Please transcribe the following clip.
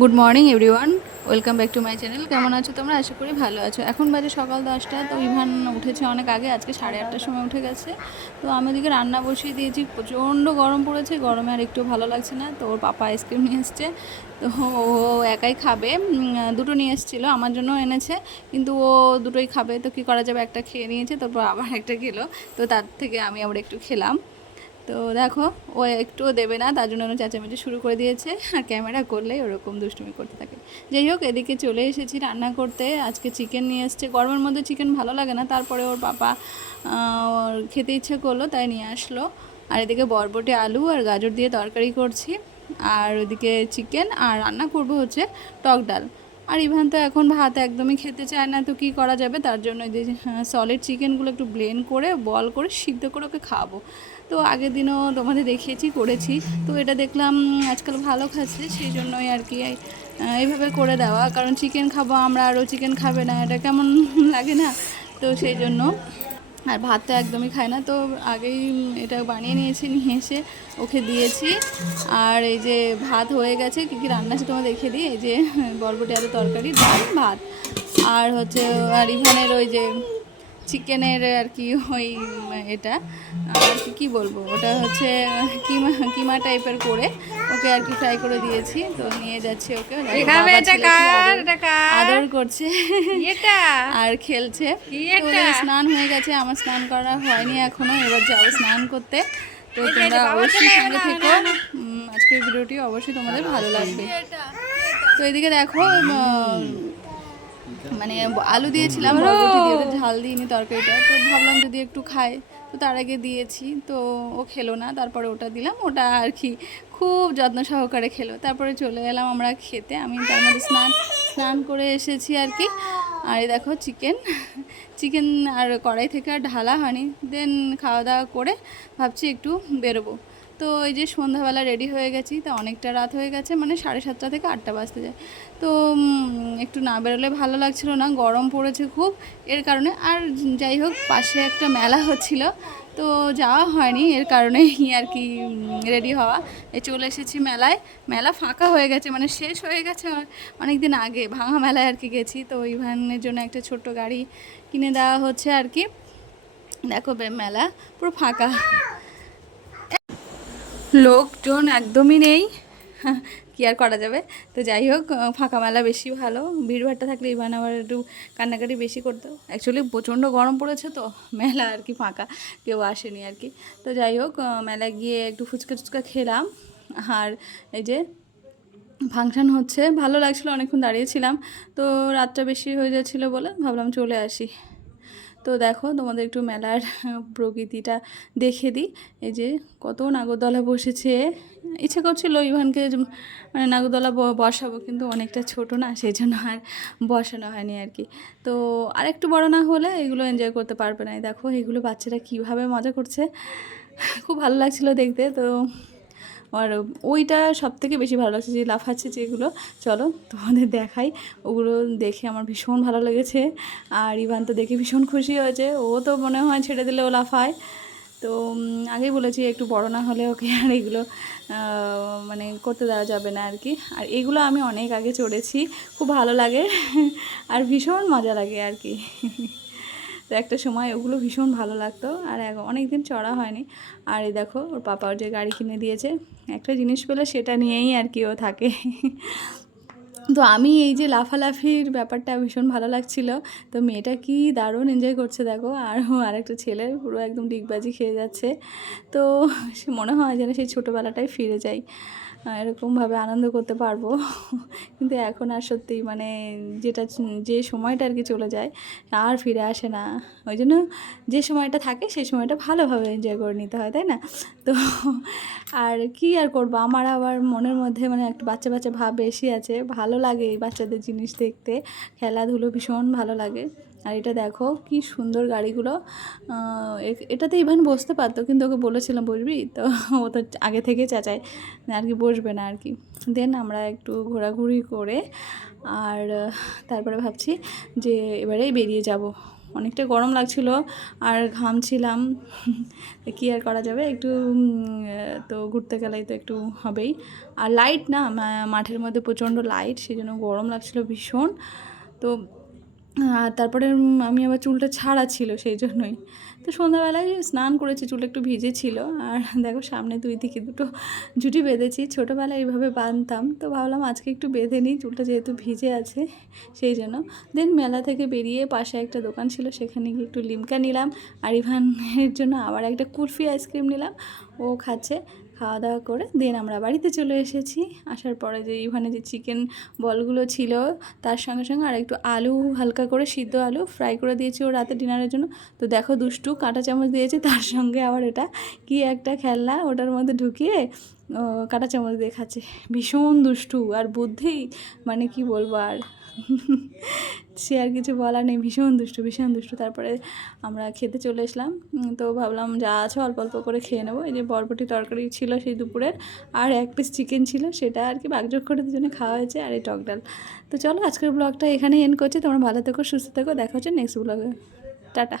Good morning everyone, welcome back to my channel. কেমন আছো তোমরা? আশা করি ভালো আছো। এখন বাজে সকাল 10টা। তো ইভান উঠেছে অনেক আগে, আজকে 8:30টার সময় উঠে গেছে। তো আমি ওদিকে রান্না বসিয়ে দিয়েছি। প্রচণ্ড গরম পড়েছে, গরমে আর একটু ভালো লাগছে না। তো ওর পাপা আইসক্রিম নিয়ে এসছে, তো ও একাই খাবে। দুটো নিয়ে এসেছিলো, আমার জন্য এনেছে, কিন্তু ও দুটোই খাবে। তো কী করা যাবে, একটা খেয়ে নিয়েছে, তারপর আবার একটা খেলো। তো তার থেকে আমি আবার একটু খেলাম। তো দেখো, ও একটুও দেবে না, তার জন্য চেঁচামেচি শুরু করে দিয়েছে। আর ক্যামেরা করলেই ওরকম দুষ্টুমি করতে থাকে। যাই হোক, এদিকে চলে এসেছি রান্না করতে। আজকে চিকেন নিয়ে এসছে। গরমের মধ্যে চিকেন ভালো লাগে না, তারপরে ওর পাপা ওর খেতে ইচ্ছে করলো, তাই নিয়ে আসলো। আর এদিকে বরবটি, আলু আর গাজর দিয়ে তরকারি করছি। আর ওদিকে চিকেন, আর রান্না করবো হচ্ছে টক ডাল। আর ইভান তো এখন ভাত একদমই খেতে চায় না, তো কী করা যাবে, তার জন্য যে সলিড চিকেনগুলো একটু ব্লেন্ড করে বল করে সিদ্ধ করে ওকে খাওয়াবো। তো আগের দিনও তোমাদের দেখিয়েছি, করেছি। তো এটা দেখলাম আজকাল ভালো খাচ্ছে, সেই জন্যই আর কি এইভাবে করে দেওয়া। কারণ চিকেন খাবো আমরা, আরও চিকেন খাবে না, এটা কেমন লাগে না? তো সেই জন্য। আর ভাত তো একদমই খায় না, তো আগেই এটা বানিয়ে নিয়েছি, নিয়ে এসে ওকে দিয়েছি। আর এই যে ভাত হয়ে গেছে, কী কী রান্না আছে তোমার দেখিয়ে দিই। এই যে বরবটি আলু তরকারি, ডাল, ভাত। আর হচ্ছে আর ইভানের ওই যে চিকেনের আর কি ওই এটা আর কি কী বলবো, ওটা হচ্ছে কিমা কিমা টাইপের করে ওকে আর কি ফ্রাই করে দিয়েছি। তো নিয়ে যাচ্ছে ওকে, আদর করছে আর খেলছে। স্নান হয়ে গেছে, আমার স্নান করা হয়নি এখনো, এবার যাবো স্নান করতে। তো তোমরা অবশ্যই সঙ্গে থেকো, আজকের ভিডিওটি অবশ্যই তোমাদের ভালো লাগবে। তো এদিকে দেখো, মানে আলু দিয়েছিলাম, বরবটি দিয়ে, ওটা ঝাল দিইনি তরকারিটা, তো ভাবলাম যদি একটু খায়, তো তার আগে দিয়েছি। তো ও খেলো না, তারপরে ওটা দিলাম, ওটা আর কি খুব যত্ন সহকারে খেলো। তারপরে চলে এলাম আমরা খেতে। আমি তার মধ্যে স্নান করে এসেছি আর কি। আর এই দেখো চিকেন চিকেন আর কড়াই থেকে আর ঢালা হয়নি। দেন খাওয়া দাওয়া করে ভাবছি একটু বেরোবো। তো এই যে সন্ধ্যাবেলা রেডি হয়ে গেছি, তা অনেকটা রাত হয়ে গেছে, মানে 7:30 থেকে 8টা বাজতে যায়। তো একটু না বেরোলে ভালো লাগছিল না, গরম পড়েছে খুব, এর কারণে। আর যাই হোক, পাশে একটা মেলা হচ্ছিল, তো যাওয়া হয়নি, এর কারণেই আর কি রেডি হওয়া। এই চলে এসেছি মেলায়। মেলা ফাঁকা হয়ে গেছে, মানে শেষ হয়ে গেছে অনেক দিন আগে, ভাঙা মেলায় আর কি গেছি। তো ইভানের জন্য একটা ছোট্ট গাড়ি কিনে দেওয়া হচ্ছে আর কি। দেখো মেলা পুরো ফাঁকা, লোকজন একদমই নেই, কী আর করা যাবে। তো যাই হোক, ফাঁকা মেলা বেশি ভালো। ভিড়ভাড়টা থাকলে ইভান আবার একটু কান্নাকাটি বেশি করতো। অ্যাকচুয়ালি প্রচণ্ড গরম পড়েছে, তো মেলা আর কি ফাঁকা, কেউ আসেনি আর কি। তো যাই হোক, মেলায় গিয়ে একটু ফুচকা টুচকা খেলাম। আর এই যে ফাংশান হচ্ছে, ভালো লাগছিলো, অনেকক্ষণ দাঁড়িয়েছিলাম। তো রাতটা বেশি হয়ে যাচ্ছিলো বলে ভাবলাম চলে আসি। তো দেখো, তোমাদের একটু মেলার প্রকৃতিটা দেখে দিই। এই যে কত নাগরদোলা বসেছে। ইচ্ছে করছিল ইভানকে মানে নাগরদোলা বসাবো, কিন্তু অনেকটা ছোট না, সেই জন্য আর বসানো হয়নি আর কি। তো আর একটু বড় না হলে এগুলো এনজয় করতে পারবে না। দেখো এগুলো বাচ্চারা কীভাবে মজা করছে, খুব ভালো লাগছিলো দেখতে। তো আর ওইটা সবথেকে বেশি ভালো লাগছে, যে লাফাচ্ছে যেগুলো, চলো তোমাদের দেখাই। ওগুলো দেখে আমার ভীষণ ভালো লেগেছে। আর ইভান তো দেখে ভীষণ খুশি হয়েছে, ও তো মনে হয় ছেড়ে দিলে ও লাফায়। তো আগেই বলেছি একটু বড় না হলে ওকে আর এগুলো মানে করতে দেওয়া যাবে না আর কি। আর এগুলো আমি অনেক আগে চড়েছি, খুব ভালো লাগে আর ভীষণ মজা লাগে আর কি। তো একটা সময় ওগুলো ভীষণ ভালো লাগতো, আর অনেক দিন চড়া হয়নি। আর এই দেখো, ওর পাপাও যে গাড়ি কিনে দিয়েছে, একটা জিনিস পেলে সেটা নিয়েই আর কি ও থাকে। তো আমি এই যে লাফালাফির ব্যাপারটা ভীষণ ভালো লাগছিল। তো মেয়েটা কি দারুণ এনজয় করছে দেখো, আর একটা ছেলে পুরো একদম ডিগবাজি খেয়ে যাচ্ছে। তো মনে হয় যেন সেই ছোটোবেলাটাই ফিরে যাই, এরকমভাবে আনন্দ করতে পারবো। কিন্তু এখন আর সত্যিই মানে যে সময়টা আর কি চলে যায় আর ফিরে আসে না। ওই জন্য যে সময়টা থাকে সেই সময়টা ভালোভাবে এনজয় করে নিতে হয়, তাই না? তো আর কি আর করবো, আমার আবার মনের মধ্যে মানে একটা বাচ্চা বাচ্চা ভাব বেশি আছে, ভালো লাগে এই বাচ্চাদের জিনিস দেখতে, খেলাধুলো ভীষণ ভালো লাগে। আর এটা দেখো কি সুন্দর গাড়িগুলো, এটাতে ইভান বসতে পারতো, কিন্তু ওকে বলেছিলাম বসবি, তো ও তো আগে থেকে চেঁচায় আর কি, বসবে না আর কি। দেন আমরা একটু ঘোরাঘুরি করে আর তারপরে ভাবছি যে এবারেই বেরিয়ে যাব অনেকটা গরম লাগছিল আর ঘামছিলাম। কি আর করা যাবে, একটু তো ঘুরতে গেলেই তো একটু হবেই। আর লাইট না মাঠের মধ্যে প্রচণ্ড লাইট, সেই জন্য গরম লাগছিল ভীষণ। তো আর তারপরে আমি আবার চুলটা ছাড়া ছিল সেই জন্যই। তো সন্ধ্যাবেলায় স্নান করেছি, চুলটা একটু ভিজে ছিল। আর দেখো সামনে দুই দিকে দুটো জুটি বেঁধেছি, ছোটোবেলায় এইভাবে বাঁধতাম, তো ভাবলাম আজকে একটু বেঁধে নিই, চুলটা যেহেতু ভিজে আছে সেই জন্য। দেন মেলা থেকে বেরিয়ে পাশে একটা দোকান ছিল, সেখানে গিয়ে একটু লিমকা নিলাম, আর ইভানের জন্য আবার একটা কুলফি আইসক্রিম নিলাম, ও খাচ্ছে। খাওয়া দাওয়া করে দেন আমরা বাড়িতে চলে এসেছি। আসার পরে যে ইভানে যে চিকেন বলগুলো ছিল তার সঙ্গে সঙ্গে আর একটু আলু হালকা করে সিদ্ধ আলু ফ্রাই করে দিয়েছি ও রাতে ডিনারের জন্য। তো দেখো দুষ্টু কাঁটা চামচ দিয়েছে, তার সঙ্গে আবার এটা কি একটা খেলনা ওটার মধ্যে ঢুকিয়ে কাঁটা চামচ দিয়ে খাচ্ছে। ভীষণ দুষ্টু আর বুদ্ধি, মানে কি বলবো আর। সে আর কিছু বলার নেই, ভীষণ দুষ্টু ভীষণ দুষ্টু। তারপরে আমরা খেতে চলে আসলাম। তো ভাবলাম যা আছে অল্প অল্প করে খেয়ে নেবো। এই যে বরবটি তরকারি ছিল সেই দুপুরের, আর এক পিস চিকেন ছিল, সেটা আর কি ভাগযোগ করে দুজনে খাওয়া হয়েছে, আর এই টক ডাল। তো চলো আজকের ব্লগটা এখানেই এন্ড করছি। তোমরা ভালো থেকো, সুস্থ থেকো, দেখা হচ্ছে নেক্সট ব্লগে। টাটা।